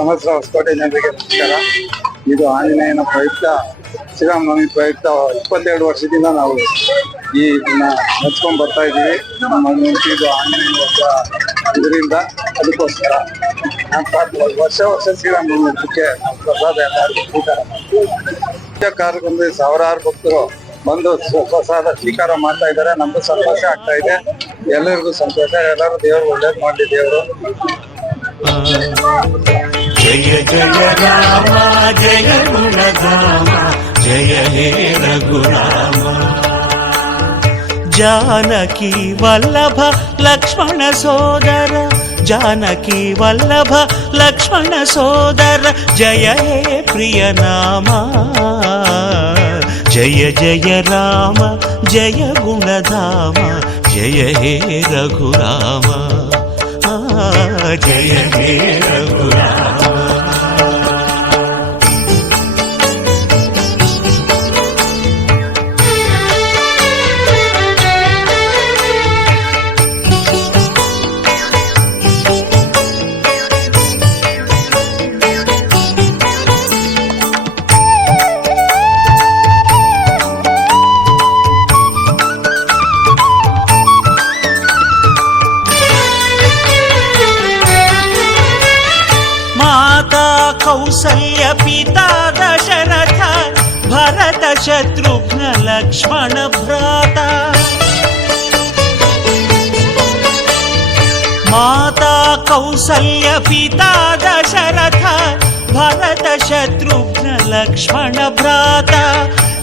ಸಂವತ್ಸರ ಹೊಸಕೋಟೆ ಜನರಿಗೆ ನಮಸ್ಕಾರ. ಇದು ಆಂಜನೇಯನ ಪ್ರಯುಕ್ತ, ಶ್ರೀರಾಮನವಮಿ ಪ್ರಯುಕ್ತ 22 ವರ್ಷದಿಂದ ನಾವು ಈ ಇದನ್ನ ನಡ್ಸ್ಕೊಂಡ್ ಬರ್ತಾ ಇದ್ದೀವಿ. ನಮ್ಮ ಇದು ಆಂಜನೇಯನ ಇದರಿಂದ ಅದಕ್ಕೋಸ್ಕರ ವರ್ಷ ಶ್ರೀರಾಮನವಮಿಗೆ ಪ್ರಸಾದ ಕಾರ್ಯಕ್ರಮದಲ್ಲಿ ಸಾವಿರಾರು ಭಕ್ತರು ಬಂದು ಪ್ರಸಾದ ಸ್ವೀಕಾರ ಮಾಡ್ತಾ ಇದ್ದಾರೆ. ನಮ್ಗೂ ಸಂತೋಷ ಆಗ್ತಾ ಇದೆ, ಎಲ್ಲರಿಗೂ ಸಂತೋಷ. ಎಲ್ಲರೂ ದೇವರು ಒಳ್ಳೇದು ಮಾಡಲಿ. ದೇವರು ಜಯ ಜಯ ರಾಮ ಜಯ ಗುಣಧಾಮ ಜಯ ಹೇ ರಘುರಾಮ. ಜಾನಕಿ ವಲ್ಲಭ ಲಕ್ಷ್ಮಣ ಸೋದರ, ಜಾನಕಿ ವಲ್ಲಭ ಲಕ್ಷ್ಮಣ ಸೋದರ, ಜಯ ಹೇ ಪ್ರಿಯ ನಾಮ. ಜಯ ಜಯ ರಾಮ ಜಯ ಗುಣಧಾಮ ಜಯ ಹೇ ರಘುರಾಮ. ಜಯ ಹೇ ರಘುರಾಮ. कौसल्य पिता दशरथ, भरत शत्रुघ्न लक्ष्मण भ्राता. माता कौसल्य पिता दशरथ, भरत शत्रुघ्न लक्ष्मण भ्राता.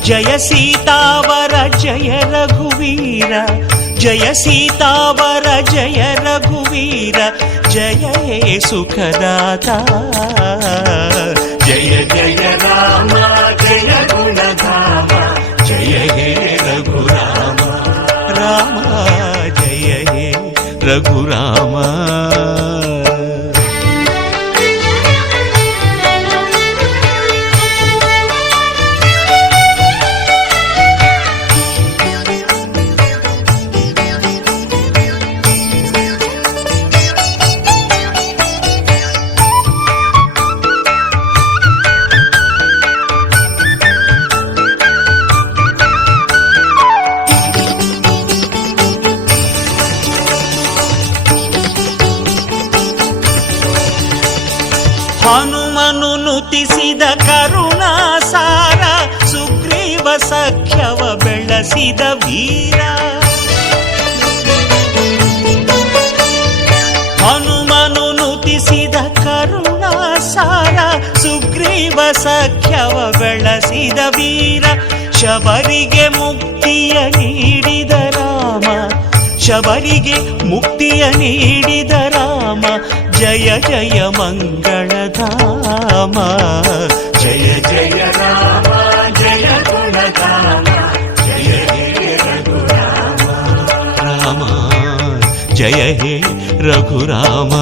जय सीतावर जय रघुवीर, जय सीतावर जय रघुवीर, जय हे सुखदाता. जय जय राम जय गुणधाम जय हे रघुराम. राम जय हे रघुराम. ಹನುಮನು ನುತಿಸಿದ ಕರುಣಾಸಾರ, ಸುಗ್ರೀವ ಸಖ್ಯವ ಬೆಳೆಸಿದ ವೀರ. ಹನುಮನು ನುತಿಸಿದ ಕರುಣಾಸಾರ, ಸುಗ್ರೀವ ಸಖ್ಯವ ಬೆಳೆಸಿದ ವೀರ. ಶಬರಿಗೆ ಮುಕ್ತಿಯ ನೀಡಿದ ರಾಮ, ಶಬರಿಗೆ ಮುಕ್ತಿಯ ನೀಡಿದ ರಾಮ. ಜಯ ಜಯ ಮಂಗಳಧಾಮ. ಜಯ ಜಯ ರಾಮ ಜಯ ಗುಣಧಾಮ ಜಯ ಹೇ ರಘುರಾಮ. ರಾಮ ಜಯ ಹೇ ರಘುರಾಮ.